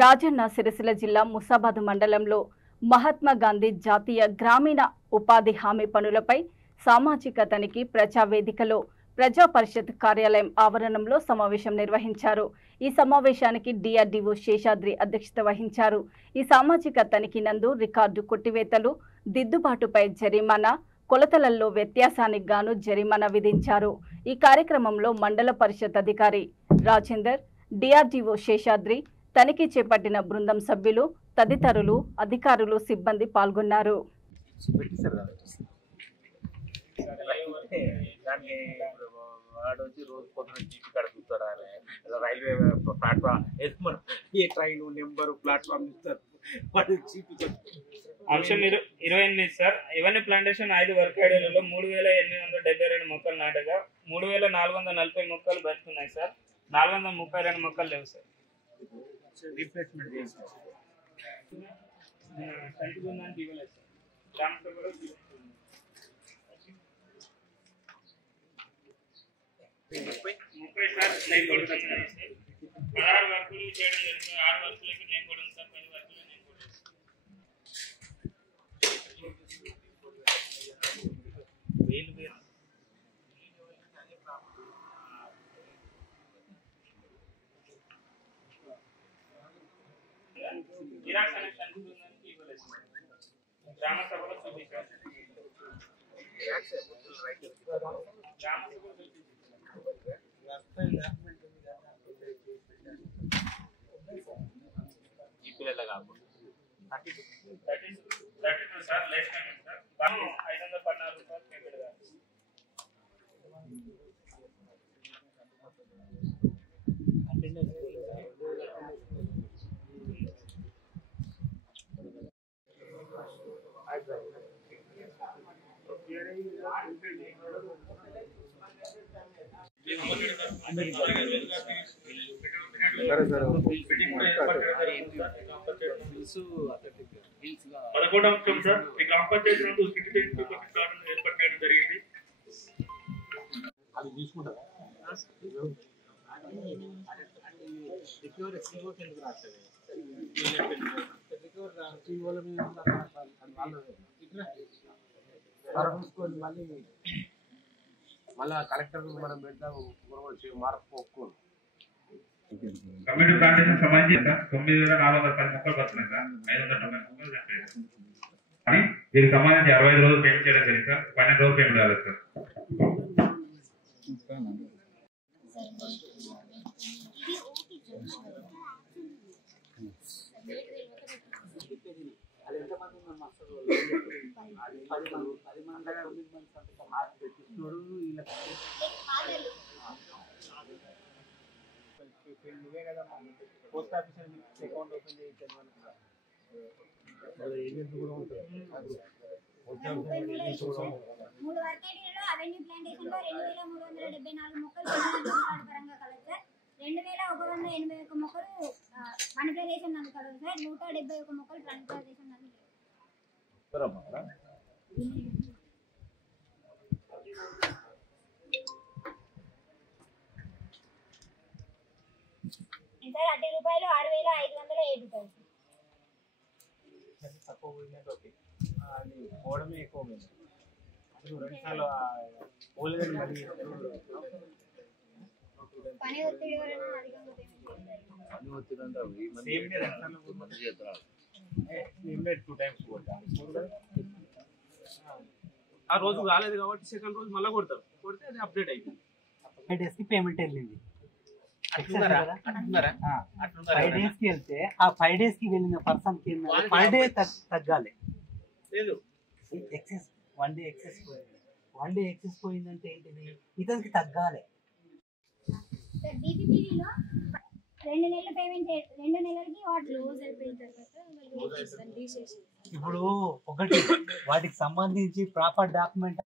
రాజన్న సిరిసిల్ల జిల్లా ముసాబాద్ మండలంలో మహాత్మా గాంధీ జాతీయ గ్రామీణ ఉపాధి హామీ పనులపై సామాజిక తనిఖీ ప్రజా వేదికలో ప్రజా పరిషత్ కార్యాలయం ఆవరణంలో సమావేశం నిర్వహించారు. ఈ సమావేశానికి డిఆర్డీఓ శేషాద్రి అధ్యక్షత వహించారు. ఈ సామాజిక తనిఖీ నందు రికార్డు కొట్టివేతలు, దిద్దుబాటుపై జరిమానా, కొలతలలో వ్యత్యాసానికి గాను జరిమానా విధించారు. ఈ కార్యక్రమంలో మండల పరిషత్ అధికారి రాజేందర్, డిఆర్డీఓ శేషాద్రి, తనిఖీ చేపట్టిన బృందం సభ్యులు తదితరులు అధికారులు సిబ్బంది పాల్గొన్నారు. రైల్వే ప్లాట్ఫామ్ ఏ ట్రైన్ నెంబర్ ప్లాట్ఫామ్ అంశం 28 సార్. ఇవన్నీ ప్లాంటేషన్ 5 వర్క్ ఐడియాలలో 3872 మొక్కలు నాటగా 3440 మొక్కలు బతుకున్నాయి సార్. 432 మొక్కలు లేవు సార్. రీప్లేస్మెంట్ చేస్తాం. ముప్పై సార్ నేను కొడుతున్నాను సార్. 16 వర్కులు చేయడం జరుగుతుంది. 6 వర్కులకి నేను కూడా సార్, 10 వర్కులు నేను కూడా జిరాక్స్ అనే సంబంధానికి ఇవ్వలేదు. గ్రామ సభలో చూపించారు. గ్రామ సభలో సార్ లైఫ్ సార్ 514 రూపాయలు పేమెంట్ కాదు. పదకొండవ అంశం సార్, ఈ గ్రామ పంచాయతీ నందు సిటిజన్ ఏర్పాటు చేయడం జరిగింది. అది తీసుకుంటారా మళ్ళా కలెక్టర్ మనం పెడతాం. మార్పు ఒప్పుకోరు. కమ్యూనిటీ ప్లాంటేషన్ సంబంధించి 9410 మొక్కలు పడుతున్నాయి సార్. 590 మొక్కలు చనిపోయాయి. కానీ దీనికి సంబంధించి 65 రోజులు పేమెంట్ చేయడం జరిగింది సార్. 12 రోజులు పేమెంట్ కాలేదు sir. Post office account open చేయించాను. 3 వర్కేడీలలో అవెన్యూ ప్లాంటేషన్ లో 2374 మొక్కలు రికార్డు పరంగా కలదు సార్. 2181 మొక్కలు వన ప్రదేశం నందు కలదు సార్. 171 మొక్కలు వన ప్రదేశం నందు సార్. 60 రూపాయలు 6507 రూపాయలు తక్కువ పోయిందంటే ఓకే. అది పోవడమే ఎక్కువ పోయింది. అది 2 సార్లు పోలేదని మళ్ళీ పని ఒత్తిడి వలన అధికంగా పేమెంట్ 2 టైమ్స్ కొడతారు. ఆ రోజు కాలేదు కాబట్టి సెకండ్ రోజు మళ్ళీ కొడతారు. కొడితే అది అప్డేట్ అయిపోయింది. 5 days కి పేమెంట్ వెళ్ళింది. 5 days కి వెళ్తే ఆ 5 days కి వెళ్ళిన పర్సన్ కి 5 డే తగ్గాలి. లేదు, ఎక్సెస్ 1 day ఎక్సెస్ పోయింది. 1 day ఎక్సెస్ పోయిందంటే ఏంటిది? ఇతనికి తగ్గాలి. సార్ బీపీపీలో 2 నెలల పేమెంట్ 2 నెలలకి వాటి క్లోజ్ అయిపోయిన తర్వాత ఇప్పుడు ఒకటి వాటికి సంబంధించి ప్రాపర్ డాక్యుమెంట్